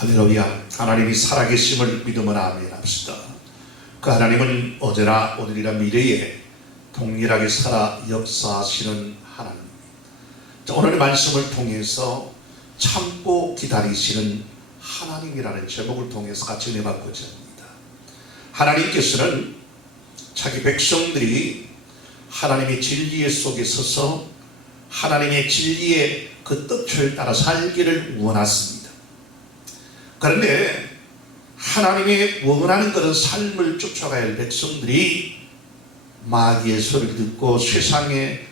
할렐루야 하나님이 살아계심을 믿으면 아멘합시다. 그 하나님은 어제나 오늘이나 미래에 동일하게 살아 역사하시는 하나님. 자, 오늘의 말씀을 통해서 참고 기다리시는 하나님이라는 제목을 통해서 같이 내받고자 합니다. 하나님께서는 자기 백성들이 하나님의 진리의 속에 서서 하나님의 진리의 그 뜻을 따라 살기를 원하십니다. 그런데 하나님의 원하는 그런 삶을 쫓아가야 할 백성들이 마귀의 소리를 듣고 세상의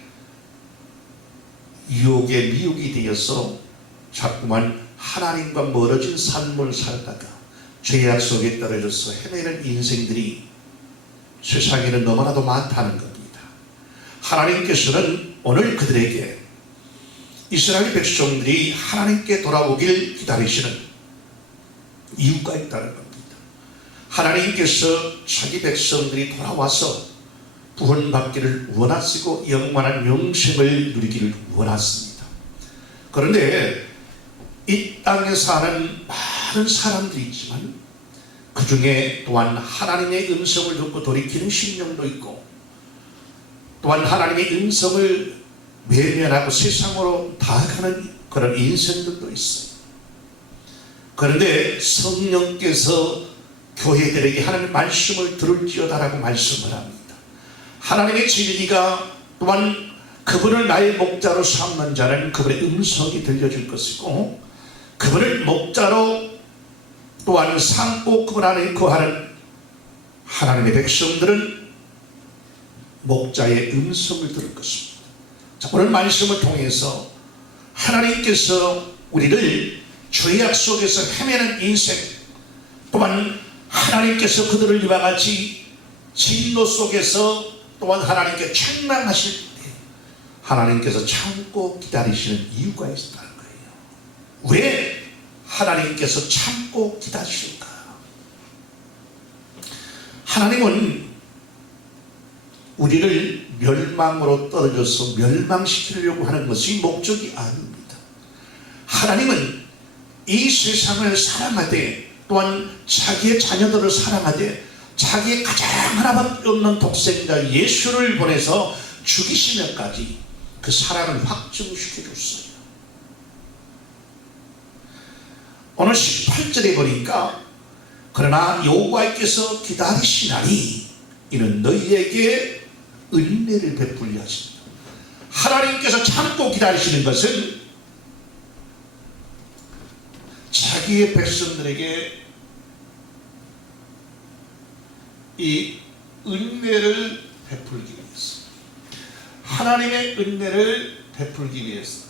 유혹에 미혹이 되어서 자꾸만 하나님과 멀어진 삶을 살다가 죄악 속에 떨어져서 헤매는 인생들이 세상에는 너무나도 많다는 겁니다. 하나님께서는 오늘 그들에게 이스라엘 백성들이 하나님께 돌아오길 기다리시는 이유가 있다는 겁니다. 하나님께서 자기 백성들이 돌아와서 구원받기를 원하시고 영원한 영생을 누리기를 원하십니다. 그런데 이 땅에 사는 많은 사람들이 있지만 그 중에 또한 하나님의 음성을 듣고 돌이키는 심령도 있고 또한 하나님의 음성을 외면하고 세상으로 다가가는 그런 인생들도 있어요. 그런데 성령께서 교회들에게 하나님의 말씀을 들을지어다라고 말씀을 합니다. 하나님의 진리가 또한 그분을 나의 목자로 삼는 자는 그분의 음성이 들려줄 것이고 그분을 목자로 또한 삼고 그분 안에 거하는 하나님의 백성들은 목자의 음성을 들을 것입니다. 자, 오늘 말씀을 통해서 하나님께서 우리를 죄악 속에서 헤매는 인생 또한 하나님께서 그들을 이와 같이 진노 속에서 또한 하나님께 책망하실 때 하나님께서 참고 기다리시는 이유가 있다는 거예요. 왜 하나님께서 참고 기다리실까? 하나님은 우리를 멸망으로 떨어져서 멸망시키려고 하는 것이 목적이 아닙니다. 하나님은 이 세상을 사랑하되 또한 자기의 자녀들을 사랑하되 자기의 가장 하나밖에 없는 독생자 예수를 보내서 죽이시면까지 그 사랑을 확증시켜 줬어요. 오늘 18절에 보니까 그러나 여호와께서 기다리시나니 이는 너희에게 은혜를 베풀려 하십니다. 하나님께서 참고 기다리시는 것은 자기의 백성들에게 이 은혜를 베풀기 위해서 하나님의 은혜를 베풀기 위해서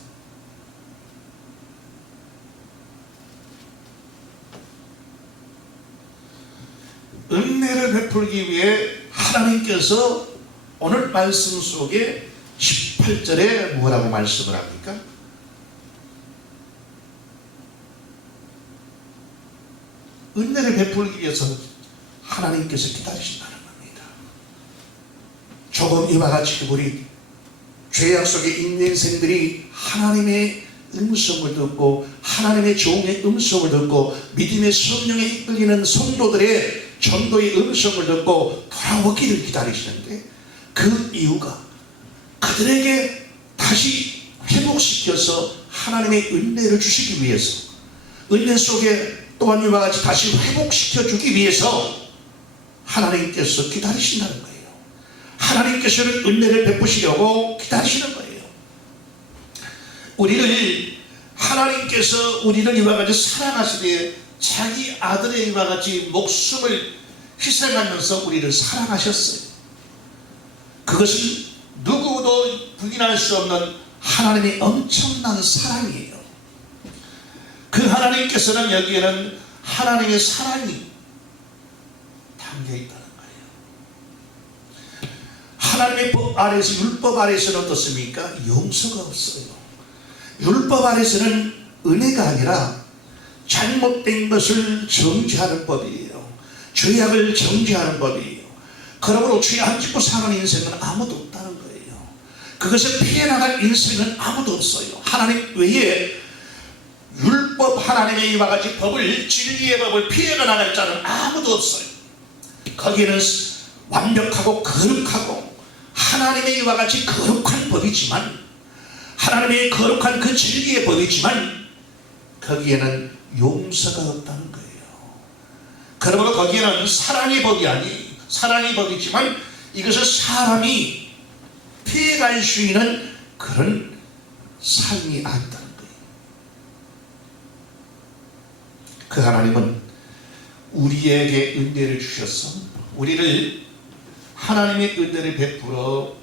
은혜를 베풀기 위해 하나님께서 오늘 말씀 속에 18절에 뭐라고 말씀을 합니까? 은혜를 베풀기 위해서 하나님께서 기다리신다는 겁니다. 조금 이와 같이 우리 죄악 속의 인생들이 하나님의 음성을 듣고 하나님의 종의 음성을 듣고 믿음의 성령에 이끌리는 성도들의 전도의 음성을 듣고 돌아오기를 기다리시는데 그 이유가 그들에게 다시 회복시켜서 하나님의 은혜를 주시기 위해서 은혜 속에 또한 이와 같이 다시 회복시켜 주기 위해서 하나님께서 기다리신다는 거예요. 하나님께서는 은혜를 베푸시려고 기다리시는 거예요. 우리를 하나님께서 우리를 이와 같이 사랑하시되 자기 아들의 이와 같이 목숨을 희생하면서 우리를 사랑하셨어요. 그것은 누구도 부인할 수 없는 하나님의 엄청난 사랑이에요. 그 하나님께서는 여기에는 하나님의 사랑이 담겨 있다는 거예요. 하나님의 법 아래서 율법 아래서는 어떻습니까? 용서가 없어요. 율법 아래서는 은혜가 아니라 잘못된 것을 정죄하는 법이에요. 죄악을 정죄하는 법이에요. 그러므로 죄안 짓고 사는 인생은 아무도 없다는 거예요. 그것을 피해 나갈 인생은 아무도 없어요. 하나님 외에 율법 하나님의 이와 같이 법을 진리의 법을 피해가 나갈 자는 아무도 없어요. 거기에는 완벽하고 거룩하고 하나님의 이와 같이 거룩한 법이지만 하나님의 거룩한 그 진리의 법이지만 거기에는 용서가 없다는 거예요. 그러므로 거기에는 사랑의 법이 아니 사랑의 법이지만 이것을 사람이 피해갈 수 있는 그런 삶이 아니다는 거예요. 그 하나님은 우리에게 은혜를 주셔서 우리를 하나님의 은혜를 베풀어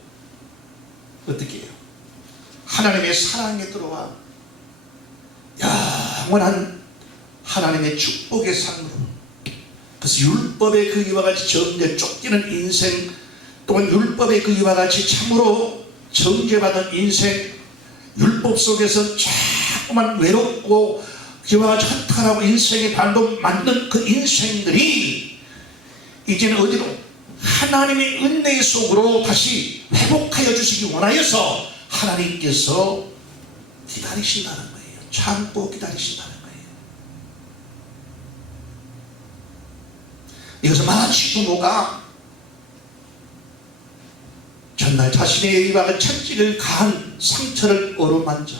어떻게 해요? 하나님의 사랑에 들어와 영원한 하나님의 축복의 삶으로 그래서 율법의 그 이와 같이 정죄 쫓기는 인생 또한 율법의 그 이와 같이 참으로 정죄받은 인생 율법 속에서 자꾸만 외롭고 그와 같이 허탈하고 인생의 반도 맞는 그 인생들이 이제는 어디로 하나님의 은혜 속으로 다시 회복하여 주시기 원하여서 하나님께서 기다리신다는 거예요. 참고 기다리신다는 거예요. 이것은 마치 부모가 전날 자신의 같은 채찍을 가한 상처를 어루만져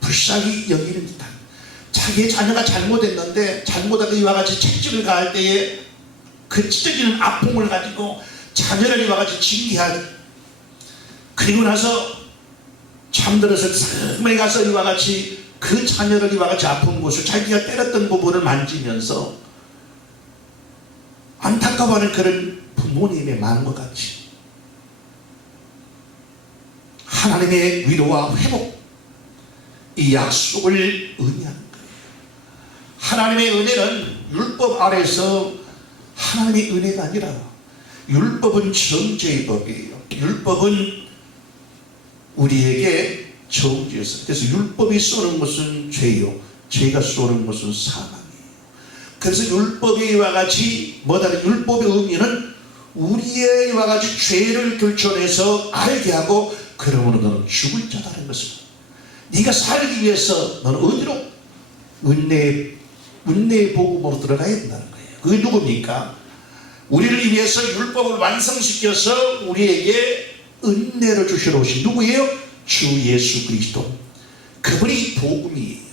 불쌍히 여기는 듯한 자기의 자녀가 잘못했는데 잘못하고 이와 같이 채찍을 가할 때에 그 찢어지는 아픔을 가지고 자녀를 이와 같이 징계하는 그리고 나서 잠들어서 섬에 가서 이와 같이 그 자녀를 이와 같이 아픈 곳을 자기가 때렸던 부분을 만지면서 안타까워하는 그런 부모님의 마음과 같이 하나님의 위로와 회복 이 약속을 거예요. 하나님의 은혜는 율법 아래서 하나님의 은혜가 아니라 율법은 정죄의 법이에요. 율법은 우리에게 정죄에서 그래서 율법이 쏘는 것은 죄요. 죄가 쏘는 것은 사망이에요. 그래서 율법의 이와 같이 뭐다 율법의 의미는 우리의 이와 같이 죄를 들춰내서 알게 하고 그러므로 너는 죽을 자다는 것을 네가 살기 위해서 너는 어디로 은혜 은혜의 복음으로 들어가야 된다는 거예요. 그게 누굽니까? 우리를 위해서 율법을 완성시켜서 우리에게 은혜를 주시러 오신 누구예요? 주 예수 그리스도. 그분이 복음이에요.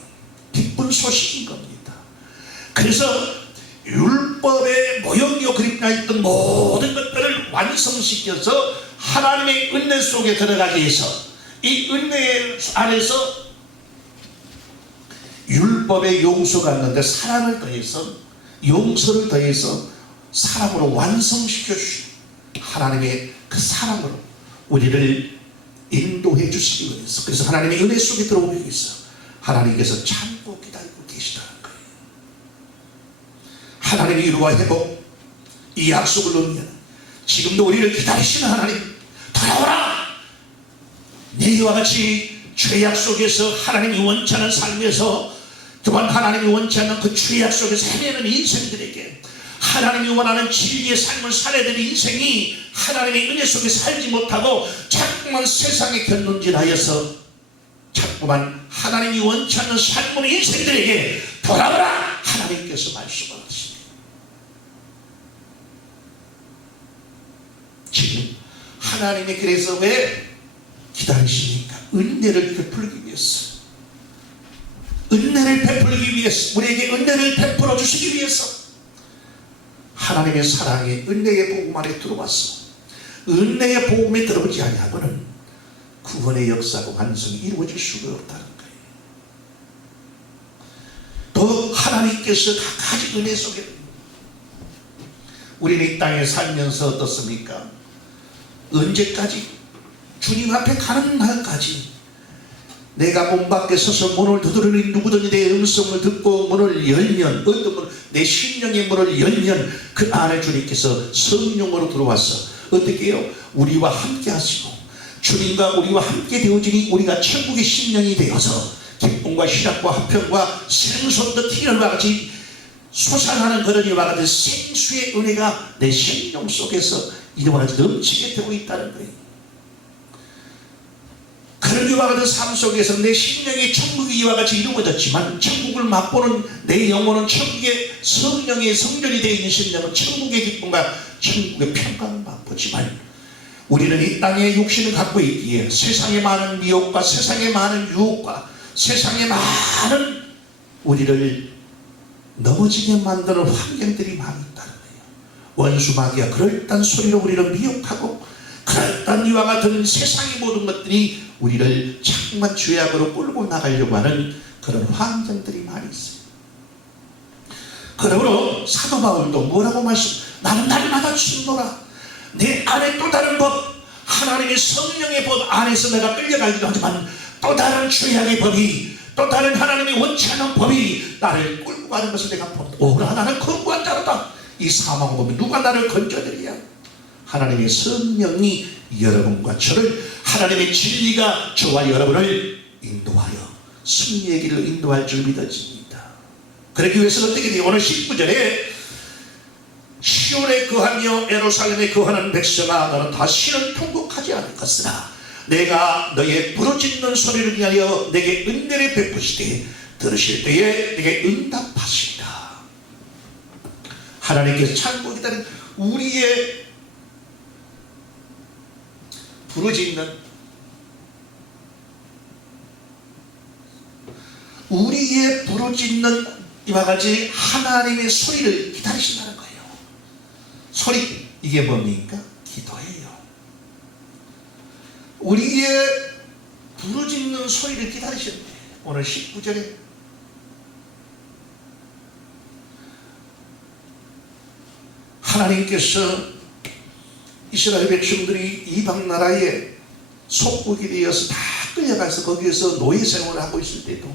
기쁜 소식인 겁니다. 그래서 율법의 모형이요 그립나 있던 모든 것들을 완성시켜서 하나님의 은혜 속에 들어가기 위해서 이 은혜 안에서 율법의 용서가 있는데 사랑을 더해서 용서를 더해서 사랑으로 완성시켜 주신 하나님의 그 사랑으로 우리를 인도해 주시기 위해서 그래서 하나님의 은혜 속에 들어오기 위해서 하나님께서 참고 기다리고 계시다는 거예요. 하나님의 위로와 회복 이 약속을 의미하는 지금도 우리를 기다리시는 하나님 돌아오라 내와 같이 죄악 속에서 하나님이 원치 않은 삶에서 또한 하나님이 원치 않는 그 죄악 속에서 헤매는 인생들에게 하나님이 원하는 진리의 삶을 살아야 되는 인생이 하나님의 은혜 속에 살지 못하고 자꾸만 세상에 견눈질하여서 자꾸만 하나님이 원치 않는 삶을 인생들에게 돌아오라 하나님께서 말씀을 하십니다. 지금 하나님이 그래서 왜 기다리십니까? 은혜를 베풀기 위해서. 은혜를 베풀기 위해서. 우리에게 은혜를 베풀어 주시기 위해서. 하나님의 사랑이 은혜의 복음 안에 들어왔어. 은혜의 복음에 들어오지 아니하고는 구원의 역사가 완성이 이루어질 수가 없다는 거예요. 또 하나님께서 각가지 은혜 속에 우리는 이 땅에 살면서 어떻습니까? 언제까지 주님 앞에 가는 날까지 내가 문 밖에 서서 문을 두드리는 누구든지 내 음성을 듣고 문을 열면 어떤 문, 내 심령의 문을 열면 그 안에 주님께서 성령으로 들어와서 어떻게 해요? 우리와 함께 하시고 주님과 우리와 함께 되어지니 우리가 천국의 심령이 되어서 기쁨과 희락과 화평과 생선도 티를과 같이 솟아나는 그런 이와 같은 생수의 은혜가 내 심령 속에서 같이 넘치게 되고 있다는 거예요. 이와 같은 삶 속에서 내 심령이 천국의 이와 같이 이루어졌지만 천국을 맛보는 내 영혼은 천국의 성령의 성전이 되어 있는 심령은 천국의 기쁨과 천국의 평강을 맛보지만 우리는 이 땅에 육신을 갖고 있기에 세상의 많은 미혹과 세상의 많은 유혹과 세상의 많은 우리를 넘어지게 만드는 환경들이 많이 있다는 거예요. 원수 마귀가 그럴듯한 소리로 우리를 미혹하고 그럴듯한 이와 같은 세상의 모든 것들이 우리를 자꾸만 죄악으로 끌고 나가려고 하는 그런 환경들이 많이 있어요. 그러므로 사도 바울도 뭐라고 말씀? 나는 날마다 죽노라. 내 안에 또 다른 법, 하나님의 성령의 법 안에서 내가 끌려가기도 하지만 또 다른 죄악의 법이 또 다른 하나님이 원치 않는 법이 나를 끌고 가는 것을 내가. 오라 나는 거부한 자로다. 이 사망 법이 누가 나를 건져드리야? 하나님의 성령이 여러분과 저를 하나님의 진리가 저와 여러분을 인도하여 승리의 길을 인도할 줄 믿어집니다. 그러기 위해서 어떻게 돼요? 오늘 19절에 시온에 거하며 에루살렘에 거하는 백성아 너는 다시는 통곡하지 않을 것이라 내가 너의 부르짖는 소리를 위하여 내게 은혜를 베푸시되 들으실 때에 내게 응답하시리라 하나님께서 참고 기다린 우리의 부르짖는 우리의 부르짖는 이와 같이 하나님의 소리를 기다리신다는 거예요. 소리 이게 뭡니까? 기도예요. 우리의 부르짖는 소리를 기다리셨네. 오늘 19절에 하나님께서 이스라엘 백성들이 이방 나라에 속국이 되어서 다 끌려가서 거기에서 노예 생활을 하고 있을 때도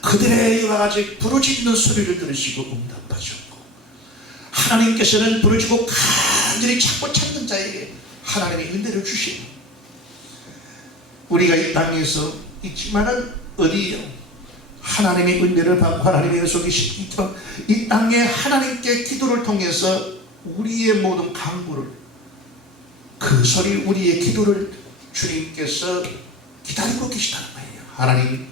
그들의 이와 같이 부르짖는 소리를 들으시고 응답하셨고 하나님께서는 부르짖고 간절히 찾고 찾는 자에게 하나님의 은혜를 주시고 우리가 이 땅에서 있지만은 어디요? 하나님의 은혜를 받고 하나님의 속에 이 땅에 하나님께 기도를 통해서 우리의 모든 강구를 그 소리 우리의 기도를 주님께서 기다리고 계시다는 거예요. 하나님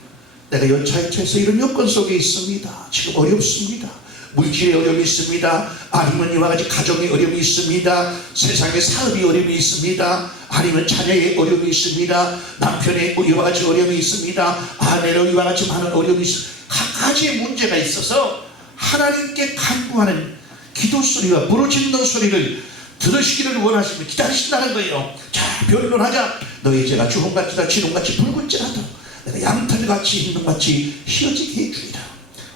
내가 연차에 처해서 이런 여건 속에 있습니다. 지금 어렵습니다. 물질의 어려움이 있습니다. 아니면 이와 같이 가정의 어려움이 있습니다. 세상의 사업이 어려움이 있습니다. 아니면 자녀의 어려움이 있습니다. 남편의 이와 같이 어려움이 있습니다. 아내로 이와 같이 많은 어려움이 있습니다. 각가지의 문제가 있어서 하나님께 간구하는 기도 소리와 부르짖는 소리를 들으시기를 원하시면 기다리신다는 거예요. 자, 변론하자. 너희 죄가 주홍같이다 지롱같이 붉은지라도 내가 양털같이 흰동같이 휘어지게 해주리라.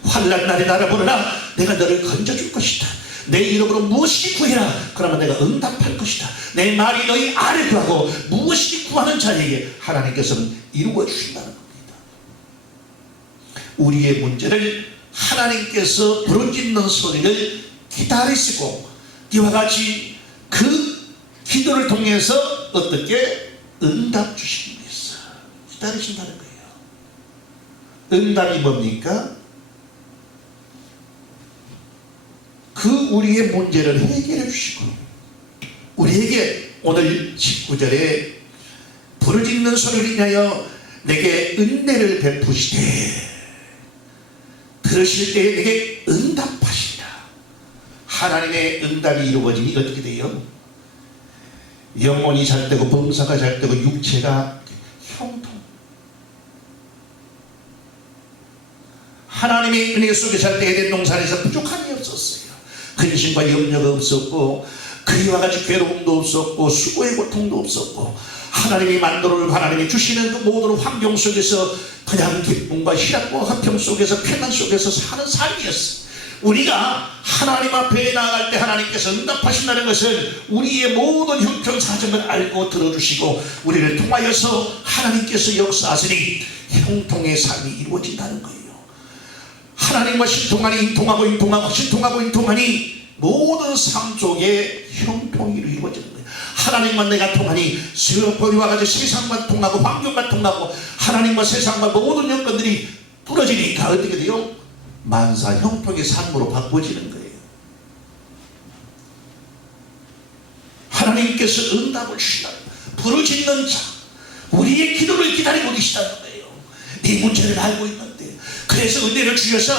환란 날에 날아보느라 내가 너를 건져줄 것이다. 내 이름으로 무엇이 구해라. 그러면 내가 응답할 것이다. 내 말이 너희 아래 구하고 무엇이 구하는 자에게 하나님께서는 이루어 주신다는 겁니다. 우리의 문제를 하나님께서 부르짖는 소리를 기다리시고 이와 같이 그 기도를 통해서 어떻게 응답 주시기 위해서 기다리신다는 거예요. 응답이 뭡니까? 그 우리의 문제를 해결해 주시고 우리에게 오늘 19절에 부르짖는 소리를 인하여 내게 은혜를 베푸시되 들으실 때에 내게 응답 하나님의 응답이 이루어지니 어떻게 돼요? 영혼이 잘 되고 범사가 잘 되고 육체가 형통 하나님의 은혜 속에 살때 에덴 동산에서 부족함이 없었어요 근심과 염려가 없었고 그와 같이 괴로움도 없었고 수고의 고통도 없었고 하나님이 만들어 하나님이 주시는 그 모든 환경 속에서 그냥 기쁨과 희락과 화평 속에서 평안 속에서 사는 삶이었어. 우리가 하나님 앞에 나아갈 때 하나님께서 응답하신다는 것은 우리의 모든 형편 사정을 알고 들어주시고 우리를 통하여서 하나님께서 역사하시니 형통의 삶이 이루어진다는 거예요. 하나님과 신통하니 인통하고 인통하고 신통하고 인통하니 모든 삶 속에 형통이 이루어지는 거예요. 하나님과 내가 통하니 스러퍼리와 같이 세상과 통하고 환경과 통하고 하나님과 세상과 모든 여건들이 부러지니까 어떻게 돼요? 만사 형통의 삶으로 바꿔지는 거예요. 하나님께서 응답을 주시다. 부르짖는 자, 우리의 기도를 기다리고 계시다는 거예요. 네 문제를 알고 있는데 그래서 은혜를 주셔서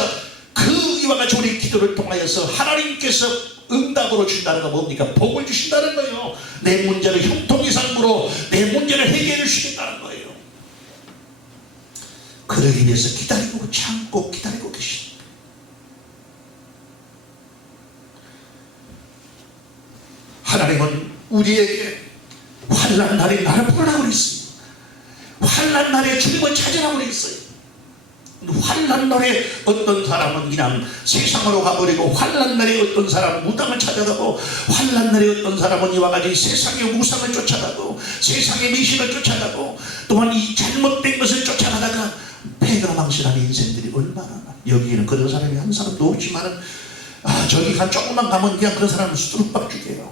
그 이와 같이 우리 기도를 통하여서 하나님께서 응답으로 준다는 건 뭡니까? 복을 주신다는 거예요. 내 문제를 형통이상으로 내 문제를 해결해 주시겠다는 거예요. 그러기 위해서 기다리고 참고 기다리고 계십니다. 하나님은 우리에게 환란 날에 나를 보라고 그랬어요. 환란 날에 주님을 찾으라고 그랬어요. 환란 날에 어떤 사람은 그냥 세상으로 가버리고 환란 날에 어떤 사람은 무당을 찾아가고 환란 날에 어떤 사람은 이와 같이 세상의 우상을 쫓아가고 세상의 미신을 쫓아가고 또한 이 잘못된 것을 쫓아가다가 패거망신하는 인생들이 얼마나. 여기에는 그런 사람이 한 사람도 없지만은 아 저기 간 조금만 가면 그냥 그런 사람은 수두룩 박 죽여요.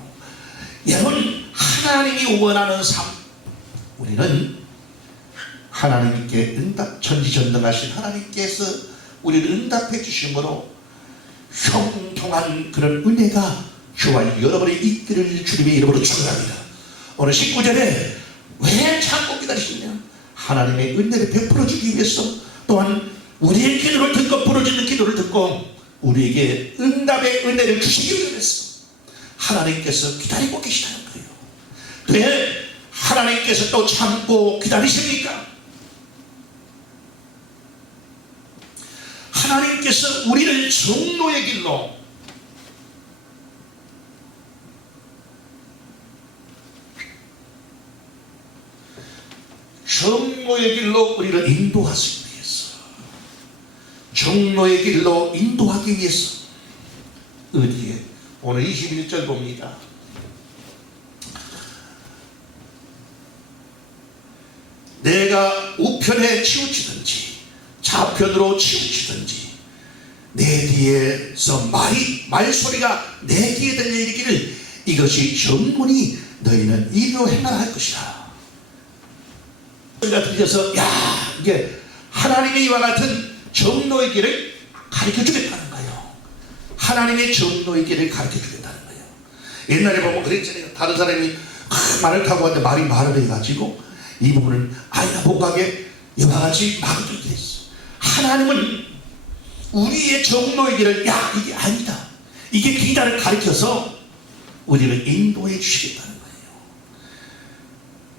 여러분 하나님이 원하는 삶 우리는 하나님께 응답 전지전능하신 하나님께서 우리를 응답해 주심으로 형통한 그런 은혜가 주와 여러분의 있기를 주님의 이름으로 축원합니다. 오늘 19절에 왜 참고 기다리시냐? 하나님의 은혜를 베풀어 주기 위해서 또한 우리의 기도를 듣고 부러지는 기도를 듣고 우리에게 응답의 은혜를 주시기 위해서 하나님께서 기다리고 계시다는 거예요. 왜 하나님께서 또 참고 기다리십니까? 하나님께서 우리를 정로의 길로 정로의 길로 우리를 인도하시기 위해서 정로의 길로 인도하기 위해서 어디에 오늘 21절 봅니다. 내가 우편에 치우치든지 좌편으로 치우치든지 내 뒤에서 말이 말소리가 내 귀에 들려 이르기를 이것이 정문이 너희는 이리로 행하라 할 것이라. 우리가 들려서 야 이게 하나님의 이와 같은 정로의 길을 가르쳐 거예요. 하나님의 정로의 길을 가르쳐 주겠다는 거예요. 옛날에 보면 그랬잖아요. 다른 사람이 아, 말을 타고 왔는데 말이 말을 해가지고 이 부분을 아이가 못 가게 같이 막아주게 됐어. 하나님은 우리의 정로의 길을 야 이게 아니다. 이게 기다를 가르쳐서 우리를 인도해 주시겠다는 거예요.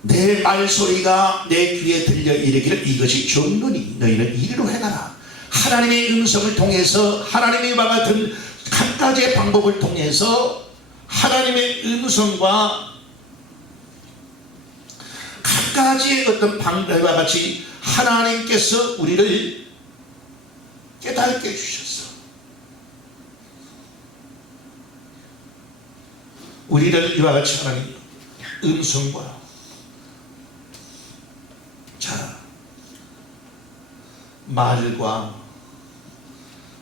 내 말소리가 내 귀에 들려 이르기를 이것이 정론이 너희는 이리로 행하라. 하나님의 음성을 통해서 하나님의 와 같은 각 가지의 방법을 통해서 하나님의 음성과 각 가지의 어떤 방법과 같이 하나님께서 우리를 깨닫게 해주셨어. 우리를 이와 같이 하나님 음성과 자 말과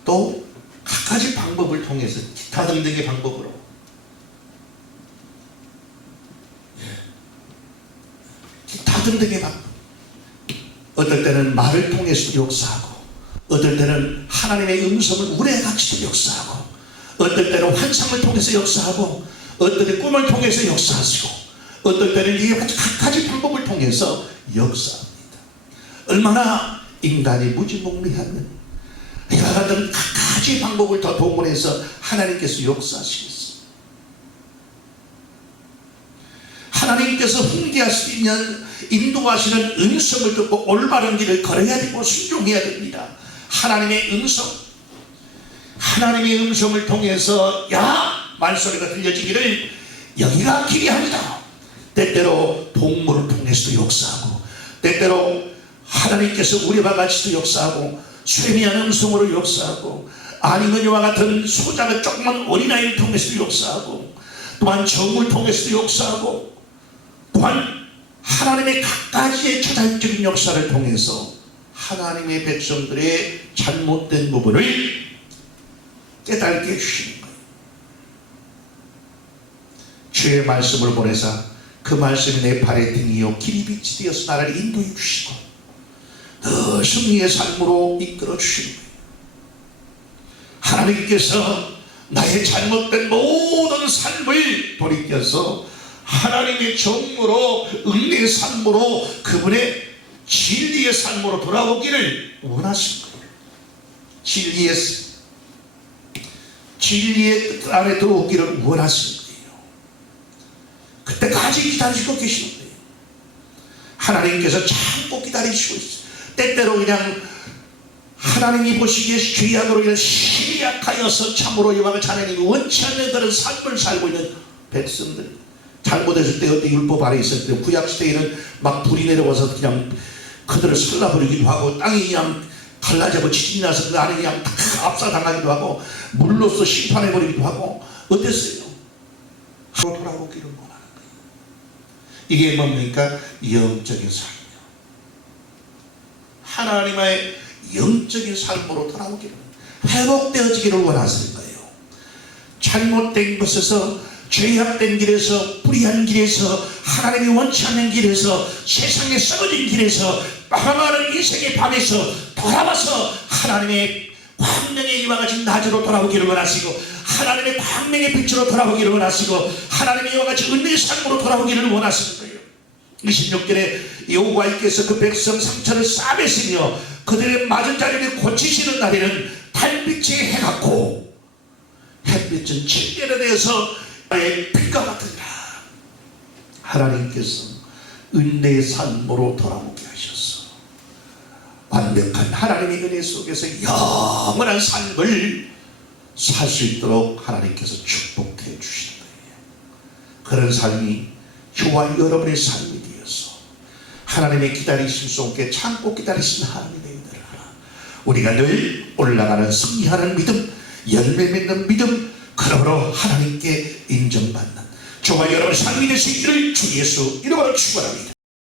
또각 가지 방법을 통해서 기타 등등의 방법으로 예. 기타 등등의 방법 어떨 때는 말을 통해서도 역사하고 어떨 때는 하나님의 음성을 우레 같이도 역사하고 어떨 때는 환상을 통해서 역사하고 어떨 때 꿈을 통해서 역사하시고 어떨 때는 같이 각가지 방법을 통해서 역사합니다. 얼마나 인간이 무지몽리하면 이와 같은 각가지 방법을 더 동원해서 하나님께서 역사하시겠습니다. 하나님께서 훈계하시면 인도하시는 음성을 듣고 올바른 길을 걸어야 되고 순종해야 됩니다. 하나님의 음성, 하나님의 음성을 통해서 야 말소리가 들려지기를 여기가 길이 합니다. 때때로 동물을 통해서도 역사하고 때때로 하나님께서 우리와 같이도 역사하고 쇠미한 음성으로 역사하고 아니면 이와 같은 소자가 조그만 어린아이를 통해서도 역사하고 또한 정을 통해서도 역사하고 또한 하나님의 각가지의 초자적인 역사를 통해서 하나님의 백성들의 잘못된 부분을 깨닫게 해주시는. 주의 말씀을 보내사 그 말씀이 내 발에 등이요 길이 빛이 되어서 나를 인도해 주시고 더 승리의 삶으로 이끌어 주시는 거예요. 하나님께서 나의 잘못된 모든 삶을 돌이켜서 하나님의 정무로 은혜의 삶으로 그분의 진리의 삶으로 돌아오기를 원하신 거예요. 진리의 진리의 뜻 안에 들어오기를 원하신 거예요. 그때까지 기다리시고 계시는 거예요. 하나님께서 참고 기다리시고 있어요. 때때로 그냥 하나님이 보시기에 죄악으로 인해 심히 약하여서 참으로 이왕을 자네님이 원치 않는 그런 삶을 살고 있는 백성들 잘못했을 때 어때 율법 아래 있을 때 구약시대에는 막 불이 내려와서 그냥 그들을 설라버리기도 하고 땅이 그냥 갈라져고 지진이 나서 그 안에 그냥 다 압사당하기도 하고 물로써 심판해버리기도 하고 어땠어요? 하루 돌아오기를 원하는 거예요. 이게 뭡니까? 영적인 삶이요. 하나님의 영적인 삶으로 돌아오기를 회복되어지기를 원하시는 거예요. 잘못된 것에서 죄악된 길에서 불의한 길에서 하나님이 원치 않는 길에서 세상에 썩어진 길에서 망하는 인생의 밤에서 돌아와서 하나님의 광명의 이와 같이 낮으로 돌아오기를 원하시고 하나님의 광명의 빛으로 돌아오기를 원하시고 하나님의 이와 같이 은혜의 삶으로 돌아오기를 원하시는 거예요. 26절에 여호와께서 그 백성 상처를 싸매시며 그들의 맞은 자리를 고치시는 날에는 달빛이 해갖고 햇빛은 칠년에 대해서 나의 빛과 같으리라. 하나님께서 은혜의 삶으로 돌아오게 하셨어. 완벽한 하나님의 은혜 속에서 영원한 삶을 살 수 있도록 하나님께서 축복해 주시는 거예요. 그런 삶이 저와 여러분의 삶이 되어서 하나님의 기다리심 속에 참고 기다리시는 하나님의 우리가 늘 올라가는 승리하는 믿음 열매 맺는 믿음 그러므로 하나님께 인정받는 저와 여러분의 삶이 되시기를 주 예수 이름으로 축원합니다